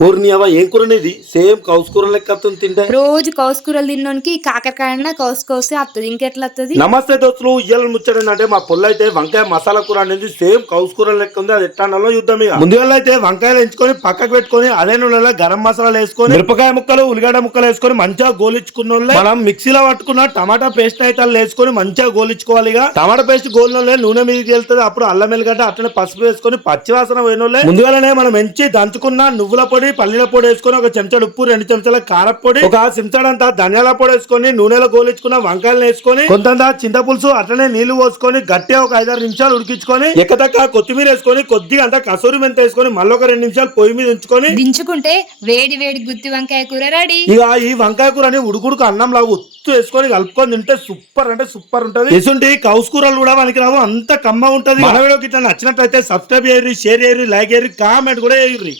పూర్ణియవ ఏం కూరనేది same cows కూర లెక్క తింటే రోజు కౌసుకూరలు తిన్నోనికి కాకరకాయ కౌసుకొస్తే వస్తుంది ఇంకెట్లా వస్తుంది. నమస్తే దోస్తులు, ఇయ్యాల ముచ్చటంటే మా పొల్ల అయితే వంకాయ మసాలా కూర అనేది సేమ్ కౌస్ కూర లెక్క ఉంది. అది ఎట్లా అనాలో యుద్ధం. ఇక ముందుగా అయితే వంకాయలు ఎంచుకొని పక్కకు పెట్టుకొని అదే నూనెలో గరం మసాలాలు వేసుకొని మిరపకాయ ముక్కలు ఉల్లిగడ్డ ముక్కలు వేసుకొని మంచిగా గోలించుకున్న మనం మిక్సీలో పట్టుకున్న టమాటా పేస్ట్ అయితే వేసుకొని మంచిగా గోలించుకోవాలి. ఇక టమాటా పేస్ట్ గోలినోళ్ళే నూనె మీదకి వెళ్తుంది. అప్పుడు అల్లం ఎల్లిగడ్డ అట్లనే పసుపు వేసుకొని పచ్చివాసన పోయినోళ్ళే ముందుగానే మనం ఎంచి దంచుకున్న నువ్వుల పొడి పల్లీల పొడి వేసుకొని ఒక చెంచాడు ఉప్పు 2 చెంచాల కారపొడి ఒక చెంచాడంతా ధనియాల పొడి వేసుకొని నూనెలో గోలించుకున్న వంకాయలు వేసుకొని కొంత చింతపులుసు అట్లనే నీళ్లు పోసుకొని గట్టిగా ఒక 5-6 నిమిషాలు ఉడికించుకొని ఎక్కదక్క కొత్తిమీర వేసుకొని కొద్దిగా అంతా కసూరి మెంత వేసుకొని మళ్ళీ ఒక 2 నిమిషాలు పొయ్యి మీద ఉంచుకొని దించుకుంటే వేడి వేడి గుత్తి వంకాయ కూర రెడీ. ఇక ఈ వంకాయ కూరని ఉడుకుడుకు అన్నం లాగా ఉత్తు వేసుకొని కలుపుకొని తింటే సూపర్ అంటే సూపర్ ఉంటది. ఇసుంటి కౌస్ కూరలు కూడా మనకి రావు, అంత కమ్మ ఉంటది. మన వీడియోకి ఇట్లా నచ్చినట్లయితే సబ్స్క్రైబ్ చేయరు, షేర్ చేయరు, లైక్ చేయరు, కామెంట్ కూడా చేయరు.